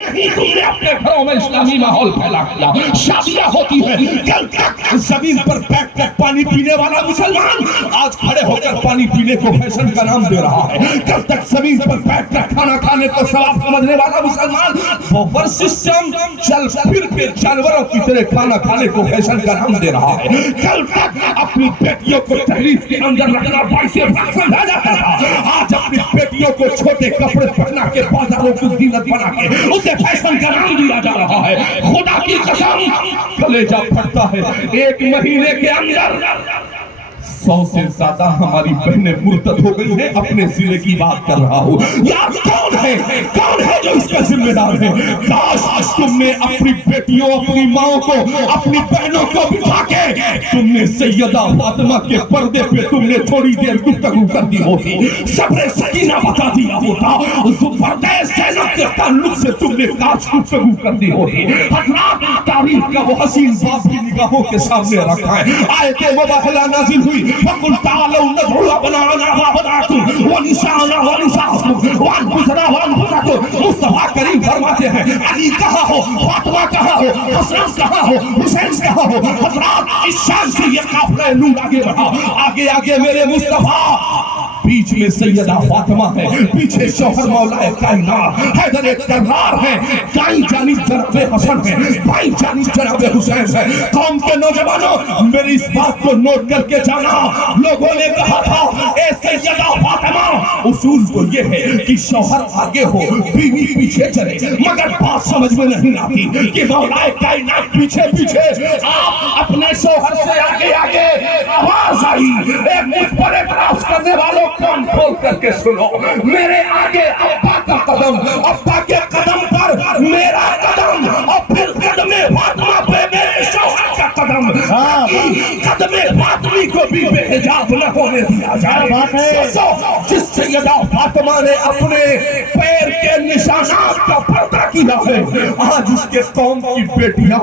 نہیں تم نے اپنے گھروں میں اسلامی ماحول پھیلا دیا. شادیاں ہوتی ہیں, کل تک زمین پر بیٹھ کر پانی پینے والا مسلمان آج کھڑے ہو کر پانی پینے کو فیشن کا نام دے رہا ہے. کل تک زمین پر بیٹھ کر کھانا کھانے کو ثواب سمجھنے والا مسلمان وہ سسٹم چل پھر کے جانوروں کی طرح کھانا کھانے کو فیشن کا نام دے رہا ہے. کل تک اپنی بیٹیوں کو تحریف کے اندر رکھنا باعث فخر سمجھا جاتا تھا, آج اپنی بیٹیوں کو چھوٹے کپڑے پہنا کے بازاروں کو زینت بنا کے اسے فیشن کا نام دیا جا رہا ہے. خدا کی قسم کلیجہ پھٹتا ہے. ایک مہینے کے اندر 100 سے زیادہ ہماری بہنیں مرتد ہو گئی ہیں. اپنے ضلع کی بات کر رہا ہوں. یار کون ہے جو اس کا ذمہ دار ہے؟ کاش تم نے اپنی بیٹیوں, اپنی ماں کو, اپنی بہنوں کو بٹھا کے تم نے سیدہ فاطمہ کے پردے پہ تم نے تھوڑی دیر گفتگو کر دی ہوتی, صبر سکینہ بتا دیا ہوتا, زبردست زینب کے تعلق سے تم نے کاش گفتگو کر دی ہوتی. حضرات تاریخ کا وہ حسین باپ کی نگاہوں کے سامنے رکھا ہے. آیت مباہلہ نازل ہوئی, فَقُلْ تَعَالَوْا نَدْعُ أَبْنَاءَنَا وَأَبْنَاءَكُمْ وَنِسَاءَنَا وَنِسَاءَكُمْ وَأَنفُسَنَا وَأَنفُسَكُمْ. مصطفیٰ کریم فرماتے ہیں علی کہاں ہو, فاطمہ کہاں ہو, حسن کہاں ہو, حسین کہاں ہو. حضرات اس شان سے یہ قافلہ نور آگے بڑھا. آگے آگے میرے مصطفیٰ, بیچ میں سیدہ فاطمہ ہے, پیچھے شوہر مولا کائنات حیدر کرار ہے, دائیں جانب جناب حسن ہے, بائیں جانب جناب حسین ہے. قوم کے نوجوانوں میری اس بات کو نوٹ کر کے جانا, لوگوں نے کہا تھا اے سیدہ فاطمہ, اصول تو یہ ہے کہ شوہر آگے ہو بیوی پیچھے چلے, مگر بات سمجھ میں نہیں آتی کہ مولا کائنات پیچھے پیچھے, آپ اپنے شوہر سے آگے آگے. آواز آئی, ایک مجھ پر اعتراض کرنے والوں کان کھول کر کے سنو, میرے آگے ابا کا قدم, ابا کے قدم پر میرا قدم, اور پھر قدم فاطمہ پہ میرے شوہر کا قدم. قدم فاطمی کو بھی بے حجاب نہ ہونے دیا جائے. جس سیدہ فاطمہ نے اپنے پیر کے نشانات کا پردہ کیا ہے, آج اس کے قوم کی بیٹیاں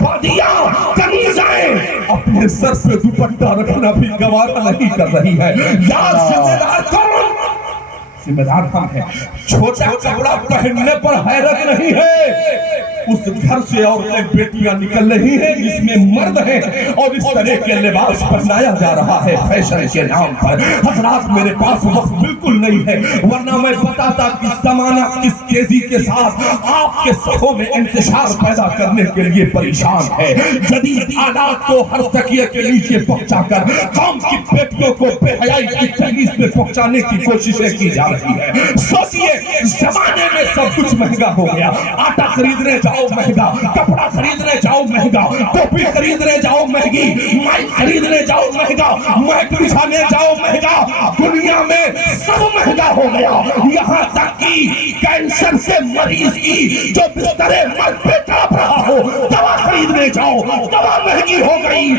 بادیاں کنیزائیں اپنے سر پہ دوپٹہ رکھنا بھی گوارا نہیں کر رہی ہے. یار ذمہ دار کون؟ ذمہ دار ہم ہیں. چھوٹا کپڑا پہننے پر حیرت نہیں ہے, اس گھر سے عورتیں بیٹیاں نکل رہی ہیں جس میں مرد ہیں اور اس طرح کے لباس پہنایا جا رہا ہے فیشن کے نام پر. حضرات میرے پاس وقت بالکل نہیں ہے, ورنہ میں بتاتا کہ زمانہ کس تیزی کے ساتھ آپ کے صفوں میں انتشار پیدا کرنے کے لیے پریشان ہے. جدید آلات کو ہر تکیے کے نیچے پہنچا کر قوم کی بیٹیوں کو بے حیائی کی تہلیس میں پہنچانے کی کوششیں کی جا رہی ہے. سوچئے زمانے میں سب کچھ مہنگا ہو گیا, آٹا خریدنے جاؤ مہنگا, کپڑا خریدنے جاؤ مہنگا, ٹوپی خریدنے جاؤ مہنگی, مائک خریدنے جاؤ مہنگا, مائک بچھانے جاؤ مہنگا. دنیا میں سب مہنگا ہو گیا, یہاں تک کہ کینسر سے مریض کی جو بستر مرگ پہ تڑپ رہا ہو دوا خریدنے جاؤ, دوا مہنگی ہو گئی.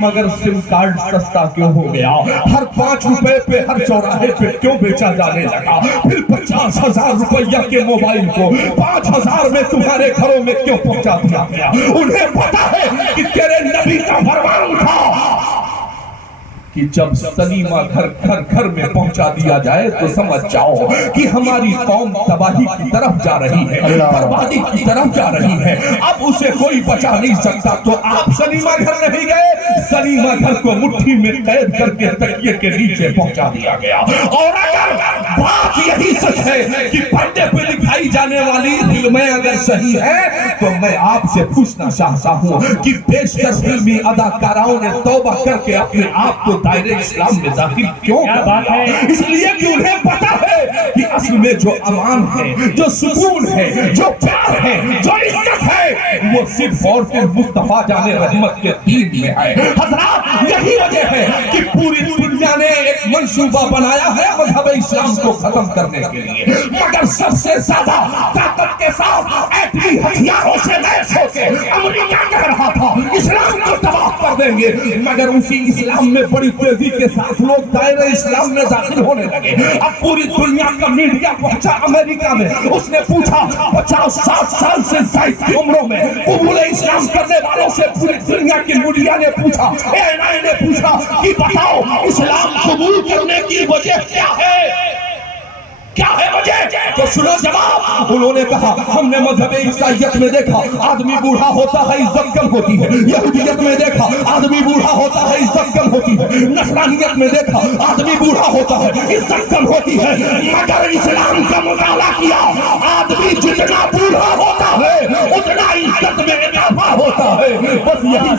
مگر سم کارڈ سستا کیوں ہو گیا؟ ہر 5 روپے پہ ہر چوراہے پہ کیوں بیچا جانے لگا؟ پھر 50,000 روپیہ کے موبائل کو 5,000 میں تمہارے گھروں میں کیوں پہنچا دیا گیا؟ انہیں پتا ہے کہ تیرے نبی کا فرمان تھا کہ جب سلیمہ گھر میں پہنچا دیا جائے تو سمجھ جاؤ کہ ہماری قوم تباہی کی طرف جا رہی ہے, بربادی کی طرف جا رہی ہے. اب اسے کوئی بچا نہیں سکتا. تو آپ سلیمہ گھر نہیں گئے, سلیمہ گھر کو مٹھی میں قید کر کے تکیے کے نیچے پہنچا دیا گیا. اور اگر بات یہی سچ ہے کہ پردے پہ دکھائی جانے والی فلمیں اگر صحیح ہیں تو میں آپ سے پوچھنا چاہتا ہوں کہ بیشتر فلمی اداکاراؤں نے توبہ کر کے اپنے آپ کو دائرے اسلام میں داخل کیوں کیا؟ اس لیے کہ انہیں پتا ہے کہ اصل میں جو امان ہے, جو سکون ہے, جو پیار ہے, جو عزت ہے, وہ صرف اور صرف مصطفیٰ جان رحمت کے دین میں ہے. حضرات یہی وجہ ہے کہ پوری دنیا نے ایک منصوبہ بنایا ہے مذہب اسلام کو ختم کرنے کے لیے, مگر سب سے زیادہ طاقت کے ساتھ ایٹمی ہتھیاروں سے لیس ہو کے امریکہ کہہ رہا تھا اسلام کو تباہ کر دیں گے, مگر اسی اسلام میں بڑی تیزی کے ساتھ لوگ دائرہ اسلام میں داخل ہونے لگے. اب پوری دنیا کا میڈیا پہنچا امریکہ میں, اس نے پوچھا 50-60 سال سے زائد کی عمروں میں قبول اسلام کرنے والوں سے پوری دنیا کی میڈیا نے پوچھا, CNN نے پوچھا کہ بتاؤ اسلام قبول کرنے کی وجہ کیا ہے؟ کیا ہے وجہ؟ تو سنو جواب. انہوں نے کہا ہم نے مذہب عیسائیت میں دیکھا آدمی بوڑھا ہوتا ہے عزت کم ہوتی ہے, یہودیت میں دیکھا آدمی بوڑھا ہوتا ہے عزت کم ہوتی ہے, نصرانیت میں دیکھا آدمی بوڑھا ہوتا ہے عزت کم ہوتی ہے, مگر اسلام کا مطالعہ کیا آدمی جتنا بوڑھا ہوتا ہے اتنا عزت میں اضافہ ہوتا ہے. بس یہی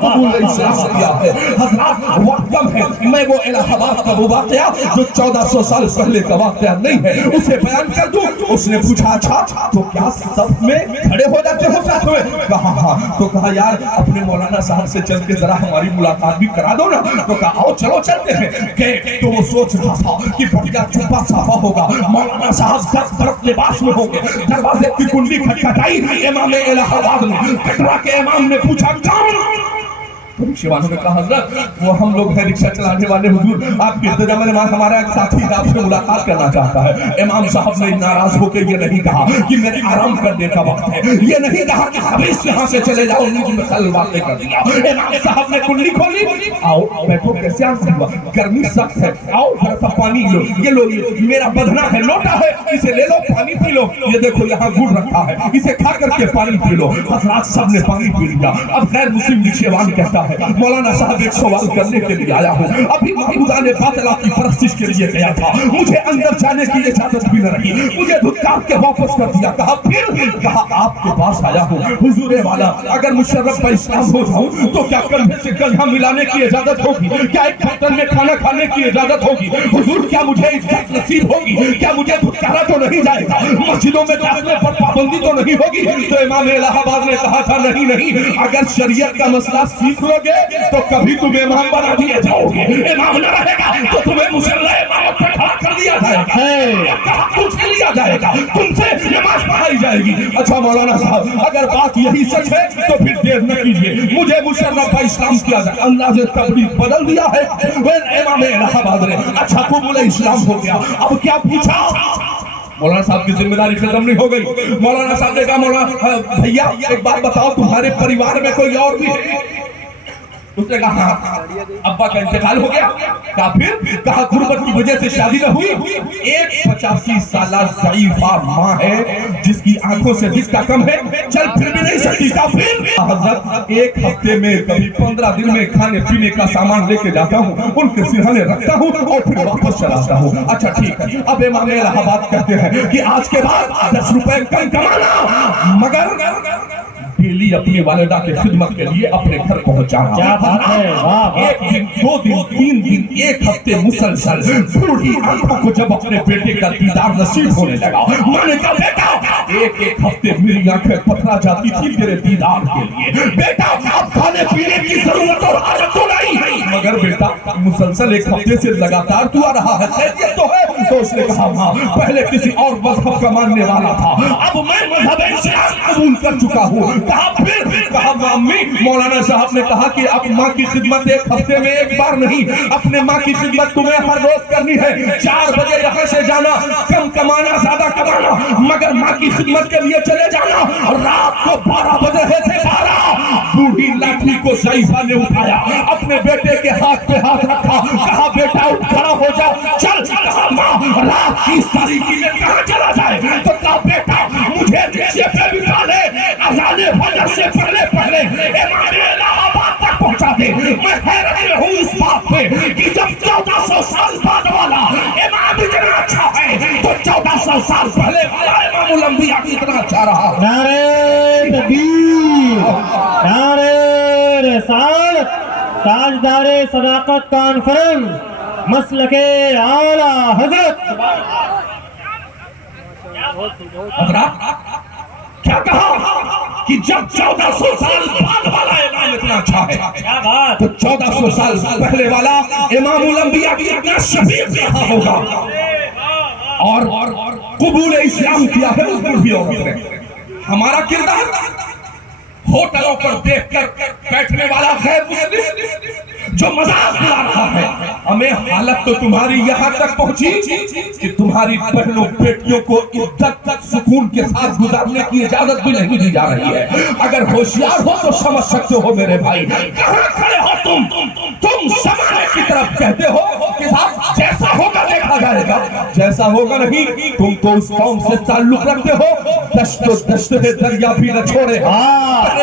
قبول اسلام کیا ہے. حضرات وقت کم ہے, میں وہ الہ آباد کا وہ واقعہ جو 1400 سال پہلے کا واقعہ نہیں ہے اسے بیان کر دوں. اس نے پوچھا اچھا تو کیا صف میں کھڑے ہو جاتے ہو ساتھ میں؟ کہا ہاں. تو کہا یار اپنے مولانا صاحب سے چل کے ذرا ہماری ملاقات بھی کرا دو نا. تو کہا آؤ چلو چلتے ہیں. کہ تو وہ سوچ رہا تھا کہ بڑھیا چپا صافا ہوگا, مولانا صاحب سب طرف لباس میں ہوں گے. دروازے کی کنڈی کھٹکھٹائی, امام الہ آباد نے کٹرا کے امام نے پوچھا کون؟ تو رکشے والوں نے کہا حضرت وہ ہم لوگ ہیں رکشہ چلانے والے حضور, آپ کے انتظام میں ہمارا ایک ساتھی آپ سے ملاقات کرنا چاہتا ہے. امام صاحب نے ناراض ہو کے یہ نہیں کہا کہ میرے آرام کرنے کا وقت ہے, یہ نہیں کہا کہ حبیث یہاں سے چلے جاؤ, نیچے میں خل باتیں کر دیا. امام صاحب نے کنڈی کھولی, آؤ بیٹھو. کیسے آنسا ہوا؟ گرمی سخت ہے, آؤ ذرا سا پانی لو, یہ لو یہ میرا بدنا ہے, لوٹا ہے, اسے لے لو پانی پی لو. یہ دیکھو یہاں گڑ رکھا ہے, اسے کھا کر کے پانی پی لو. حضرات سب نے پانی پی لیا. اب غیر مسلم نشیوان کہتا ہے مولانا صاحب ایک سوال کرنے کے لیے آیا ہوں, ابھی محمودہ نے باطلہ کی پرستش کے لیے گیا تھا, مجھے اندر جانے کی اجازت بھی نہ رہی, مجھے دھتکار کے واپس کر دیا. کہا پھر؟ کہا آپ کے پاس آیا ہوں حضور والا, اگر مشرف کا اسلام ہو جاؤں تو کیا کندھے سے کندھا ملانے کی اجازت ہوگی؟ کیا ایک برتن میں کھانا کھانے کی اجازت ہوگی؟ حضور کیا مجھے عزت نصیب ہوگی؟ کیا مجھے دھتکارا تو نہیں جائے گا؟ مسجدوں میں داخلے پر پابندی تو نہیں ہوگی؟ تو امام الہ آباد نے کہا تھا نہیں, اگر شریعت کا مسئلہ سیکھ لو گے تو کبھی تم امام بنا دیے جاؤ گے. امام نہ رہے گا تو تمہیں مسلح امامت پہ کھڑا کر دیا جائے گا, پوچھ لیا جائے گا, تم سے نماز پڑھائی جائے گی. اچھا مولانا صاحب اگر بات یہی سچ ہے تو پھر دیر نہ کیجیے, مجھے مشرف کا اسلام کیا جائے. اللہ نے تبلیغ بدل دیا ہے. امام الہ آباد نے اچھا قبول اسلام ہو گیا, اب کیا پوچھا؟ مولانا صاحب کی ذمہ داری ختم نہیں ہو گئی. مولانا صاحب نے کہا مولانا بھیا ایک بات بتاؤ, تمہارے پریوار میں کوئی اور بھی ہے؟ اس نے کہا ہاں. ابا کا انتقال ہو گیا. کہا پھر؟ کہا غربت کی وجہ سے شادی نہ ہوئی. ایک 85 سالہ ضعیفہ ماں ہے جس کی آنکھوں سے دکھتا کم ہے, چل پھر بھی نہیں سکتی. کہا پھر؟ حضرت ایک ہفتے میں کبھی 15 دن میں کھانے پینے کا سامان لے کے جاتا ہوں, ان کے سرہانے رکھتا ہوں اور پھر واپس چلاتا ہوں. اچھا ٹھیک ہے. اب امام الہ آباد کہتے ہیں کہ آج کے بعد 10 روپے کم کمانا, مگر ڈیلی اپنی والدہ کی خدمت کے لیے اپنے گھر پہنچانا. کیا بات ہے, واہ. ایک دن, 2 دن, 3 دن, ایک ہفتے مسلسل بوڑھی آنکھوں کو جب اپنے بیٹے کا دیدار نصیب ہونے لگا, میں نے کہا بیٹا ایک ہفتے میری آنکھیں پتھرا جاتی تھی تیرے دیدار کے لیے, بیٹا اب کھانے پینے کی ضرورت اور حاجت تو نہیں, مگر بیٹا مسلسل ایک ہفتے سے لگاتار تو آ رہا ہے, خیریت تو ہے؟ تو اس نے کہا ہاں, پہلے کسی اور مذہب کا ماننے والا تھا, اب میں مذہب اسلام قبول کر چکا ہوں. کہا پھر؟ کہا امی مولانا صاحب نے کہا کہ اب ماں کی خدمت ایک ہفتے میں ایک بار نہیں, اپنے ماں کی خدمت تمہیں ہر روز کرنی ہے. 4 بجے یہاں سے جانا, کم کمانا زیادہ کمانا, مگر ماں کی خدمت کے لیے چلے جانا. رات کو 12 بجے تھے 12, بوڑھی لاٹھی کو ضعیفہ نے اٹھایا, اپنے بیٹے کے ہاتھ پہ ہاتھ رکھا, کہا بیٹا اٹھ کھڑا ہو جا, چل. کہا ماں رات کی تاریکی میں کہاں چلا جائے؟ تو کہا بیٹا مجھے رکشے پہ بٹھا لے, اذان فجر سے پہلے امام الہ آباد تک پہنچا دے. میں حیرت میں ہوں اس بات پہ کہ جب 1400 سال بعد والا امام اتنا اچھا ہے تو 1400 سال پہلے والا امام الانبیاء اتنا اچھا رہا. نعرہ تکبیر, نعرہ رسالت, تاجدار صداقت کانفرنس, مسلک اعلیٰ حضرت. حضرات کیا کہا کہ جب 1400 سال بعد والا امام اتنا اچھا ہے تو 1400 سال پہلے والا امام الانبیاء بھی اتنا شفیق رہا ہوگا. اور قبول اسلام کیا ہے اس بوڑھی عورت نے. ہمارا کردار ہوٹلوں پر دیکھ کر بیٹھنے والا غیر مسلم جو مذاق اڑا رہا ہے, ہمیں حالت تو تمہاری یہاں تک پہنچی کہ تمہاری بہنوں بیٹیوں کو عزت تک سکون کے ساتھ گزارنے کی اجازت بھی نہیں دی جا رہی ہے. اگر ہوشیار ہو تو سمجھ سکتے ہو میرے بھائی. کہاں کھڑے ہو تم زمانے کی طرف کہتے ہو کہ صاحب جیسا ہوگا دیکھا دیکھا جائے گا جیسا ہوگا نہیں تم تو اس قوم سے تعلق رکھتے ہو دشت و دشت میں دریا بھی نہ چھوڑے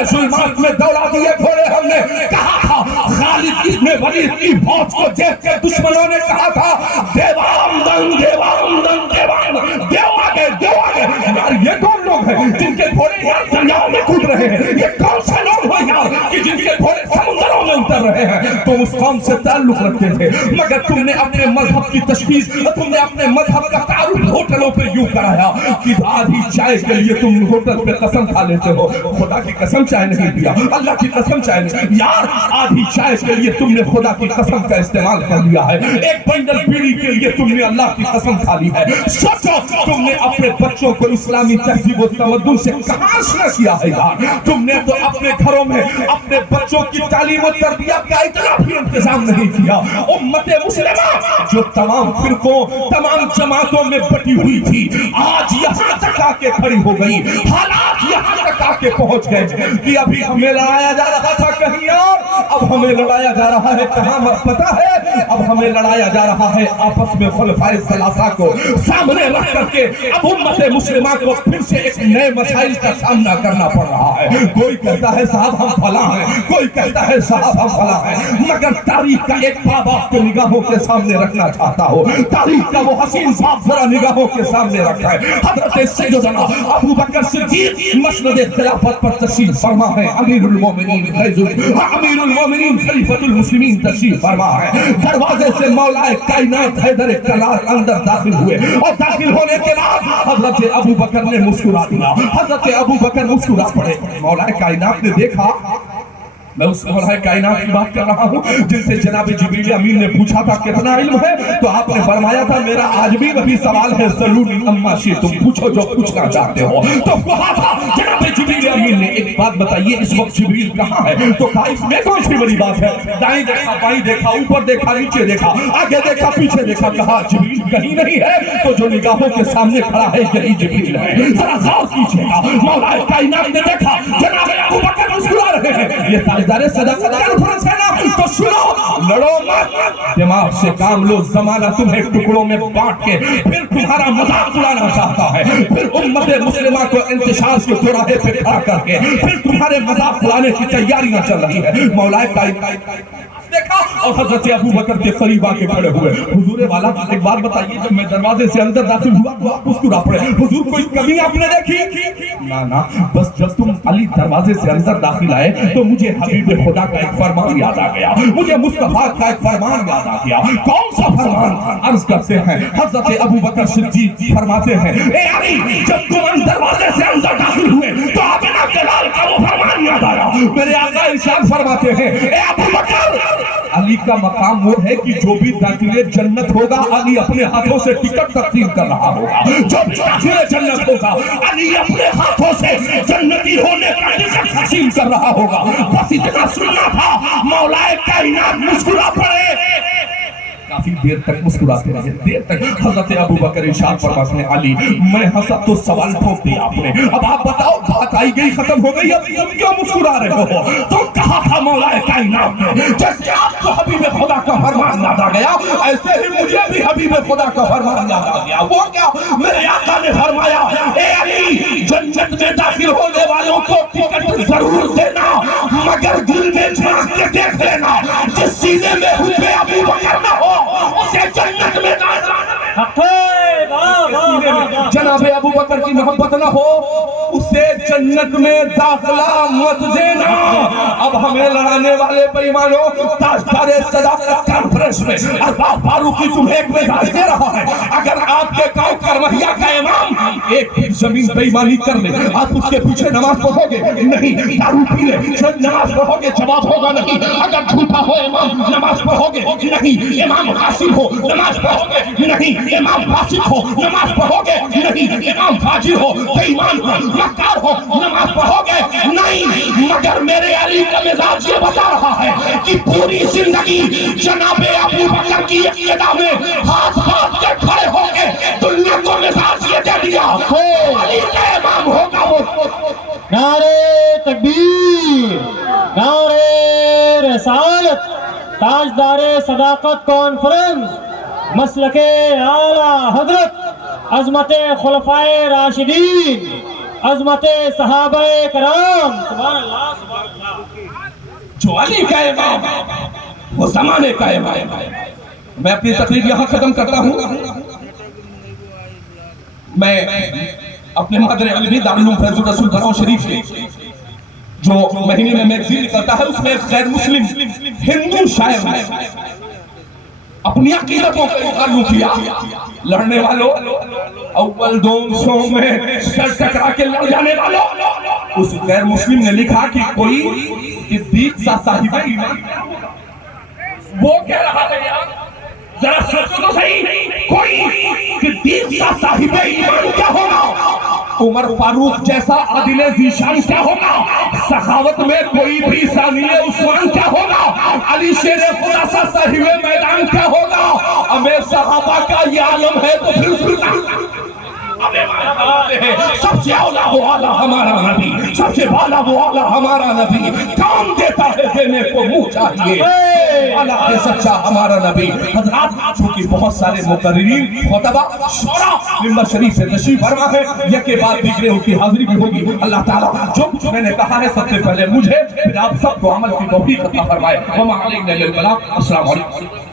ظلمات میں دوڑا دیے گھوڑے ہم نے کہا تھا خالد ابن ولید کی فوج کو دیکھ کے دشمنوں نے کہا تھا دیوامدن دیوامدن دیوامدن دیو آگے دیو آگے یار یہ کون لوگ ہیں جن کے گھوڑے یار دریاؤں میں کود رہے ہیں یہ کون سے لوگ ہیں یار کہ جن کے گھوڑے سمندروں میں اتر رہے ہیں تم اس قوم سے تعلق رکھتے تھے مگر تم نے اپنے مذہب کی تشخیص تم نے اپنے مذہب کا تعارف ہوٹلوں پہ یوں کرایا کہ آدھی چائے کے لیے تم ہوٹل پہ قسم کھا لیتے ہو خدا کی قسم چائے نہیں دیا اللہ کی قسم چائے نہیں یار آدھی چائے کے لیے تم نے خدا کی قسم کا استعمال کر لیا ہے ایک بنڈل بیڑی کے لیے تم نے اللہ کی قسم کھا لی ہے سوچو تم نے اپنے بچوں کو اسلامی تہذیب و تمدن سے کہاں آشنا کیا ہے یار تم نے تو اپنے گھروں میں اپنے بچوں کی تعلیم و تربیت کا اتنا بھی انتظام نہیں کیا امت مسلمہ جو تمام فرقوں تمام جماعتوں میں بٹی ہوئی تھی آج یہاں تک آ کے کھڑی ہو گئی حالات یہاں تک آ کے پہنچ گئے کہ ابھی ہمیں لڑایا جا رہا تھا کہیں اور اب ہمیں لڑایا جا رہا ہے کہاں پتہ ہے اب ہمیں لڑایا جا رہا ہے آپس میں خلفائے ثلاثہ کو سامنے رکھ کر کے اب امت مسلمہ کو پھر سے ایک نئے مسائل کا سامنا کرنا پڑ رہا ہے کوئی کہتا ہے صاحب ہم فلاں ہیں کوئی کہتا ہے صاحب ہم فلاں ہیں مگر تاریخ کا ایک باب آپ کے نگاہوں کے سامنے رکھنا چاہتا ہو تاریخ کا وہ حسین صاحب ذرا نگاہوں کے سامنے رکھا ہے حضرت سیدنا ابو بکر صدیق مسند خلافت پر تشریف فرما ہے امیر المومنین خلیفۃ المسلمین تشریف فرما ہے دروازے سے مولا کائنات حیدر کلال اندر داخل ہوئے اور داخل ہونے کے بعد حضرت ابو بکر نے مسکرا دیا حضرت ابو بکر مسکرا پڑے مولا کائنات نے دیکھا میں اس مولا کائنات کی بات کر رہا ہوں جن سے جناب جبریل امین نے پوچھا تھا کتنا علم ہے تو آپ نے فرمایا تھا میرا آج بھی وہی سوال ہے سلونی اما شی تم پوچھو جو پوچھنا چاہتے ہو تو کہا تھا جناب جبریل امین نے ایک بات بتائیے اس وقت جبریل کہاں ہے تو کہا اس میں کون سی بڑی بات ہے دائیں دیکھا بائیں دیکھا اوپر دیکھا نیچے دیکھا آگے دیکھا پیچھے دیکھا کہا جبریل کہیں نہیں ہے تو جو نگاہوں کے سامنے کھڑا ہے یہی جبریل ہے ذرا غور کیجیے گا مولا کائنات نے دیکھا جناب ابو بکر مسکرا رہے ہیں یہ تاجدار صداقت کانفرنس ہے نا تو سنو لڑو مت دماغ سے کام لو زمانہ تمہیں ٹکڑوں میں بانٹ کے پھر تمہارا مذاق اڑانا چاہتا ہے پھر امت مسلمہ کو انتشار کے چوراہے پہ کھڑا کر کے پھر تمہارے مذاق اڑانے کی تیاریاں چل رہی ہے مولا کائنات دیکھا اور حضرت ابو بکر کے قریب آ کے کھڑے ہوئے حضور والا ایک بات بتائیے جب میں دروازے سے اندر داخل ہوا تو آپ مسکرا پڑے حضور کوئی کمی آپ نے دیکھی نا بس جب تم علی دروازے سے اندر داخل آئے تو مجھے حبیب خدا کا ایک فرمان یاد آ گیا مجھے مصطفیٰ کا ایک فرمان یاد آ گیا کون سا فرمان عرض کرتے ہیں حضرت ابو بکر صدیق فرماتے ہیں اے علی جب تم دروازے سے اندر داخل ہوئے تو آمنہ کے لال کا وہ فرمان یاد آیا میرے آقا ارشاد فرماتے ہیں اے ابو بکر علی کا مقام وہ ہے کہ جو بھی داخل جنت ہوگا علی اپنے ہاتھوں سے ٹکٹ تقسیم کر رہا ہوگا جو بھی داخل جنت ہوگا علی اپنے ہاتھوں سے جنتی ہونے کا ٹکٹ تقسیم کر رہا ہوگا بس اتنا سننا تھا مولا کائنات مسکرا پڑے کافی دیر تک مسکراتے رہے دیر تک حضرت ابو بکر ارشاد فرماتے ہیں علی میں ہنسا تو سوال ٹھوک دیا آپ نے اب آپ بتاؤ بات آئی گئی ختم ہو گئی اب تم کیوں مسکرا رہے ہو تم کہا تھا مولا کائنات نے جیسے آپ کو حبیب خدا کا فرمان یاد آ گیا ایسے ہی مجھے بھی حبیب خدا کا فرمان یاد آ گیا وہ کیا میرے آقا نے فرمایا اے علی جنت میں داخل ہونے والوں کو ٹکٹ ضرور دینا مگر دل میں جھانک کے دیکھ لینا جس سینے میں حب ابو بکر نہ ہو اسے جنت میں جناب ابو بکر کی محبت نہ ہو اسے جنت میں داخلہ مت دینا اب ہمیں لڑانے والے بے ایمانوں تاجدار صداقت کانفرنس میں ارباب فاروقی تمہیں ایک مزاج دے رہا ہے اگر آپ کے گاؤں کرمہیا کا امام ایک زمین بے ایمانی کر لے آپ اس کے پیچھے نماز پڑھو گے نہیں دارو پی لے نماز پڑھو گے جواب ہوگا نہیں اگر جھوٹا ہو امام نماز پڑھو گے نہیں امام غاصب ہو نماز پڑھو گے نہیں امام فاسق ہو نماز پڑھو گے نہیں امام فاجر ہو بے ایمان ہو مکار ہو نماز پڑھو گے نہیں مگر میرے علی کا مزاج یہ بتا رہا ہے کہ پوری زندگی جناب ابو بکر کی اقتدا میں ہاتھ بات کے کھڑے ہو کے دنیا کو مزاج یہ دے دیا علی کا امام ہوگا وہ نعرے تکبیر نعرے رسالت تاجدار صداقت کانفرنس مسلک اعلی حضرت عظمت خلفائے راشدین عظمت صحابہ کرام سبحان اللہ سبحان اللہ جو علی کا امام وہ زمانے کا امام ہے. میں اپنی تقریر یہاں ختم کرتا ہوں. میں اپنے مادر علمی دارالعلوم فیض الرسول براؤں شریف کے جو مہینے میں میگزین نکلتا ہے اس میں ایک غیر مسلم ہندو شاعر نے اپنی عقیدتوں کو مغلو کیا. لڑنے والوں اول دون سو میں سر ٹکرا کے لڑ جانے والوں, اس غیر مسلم نے لکھا کہ کوئی صدیق سا صاحب ایمان. وہ کہہ رہا ہے یار ذرا سوچو تو صحیح, کوئی صدیق سا صاحب ایمان کیا ہوگا, عمر فاروق جیسا عادل ذیشان کیا ہوگا, سخاوت میں کوئی بھی ثانی عثمان کیا ہوگا, علی شیر خدا سا صاحب میدان کیا ہوگا. ہمیں صحابہ کا یہ عالم ہے تو پھر سب سے اولا وہ اعلیٰ ہمارا نبی, سب سے بالا وہ اعلیٰ ہمارا نبی, کام دیتا ہے دینے کو منہ چاہیے, اعلیٰ ہے سچا ہمارا نبی. حضرات چونکہ بہت سارے مقررین خطبہ شعراء ممبر شریف سے تشریف فرما ہے, یہ کے بعد دیکھ رہے ان کی حاضری بھی ہوگی. اللہ تعالیٰ جو کچھ میں نے کہا ہے سب سے پہلے مجھے پھر آپ سب کو عمل کی توفیق عطا فرمائے. وما علینا الا البلاغ. السلام علیکم.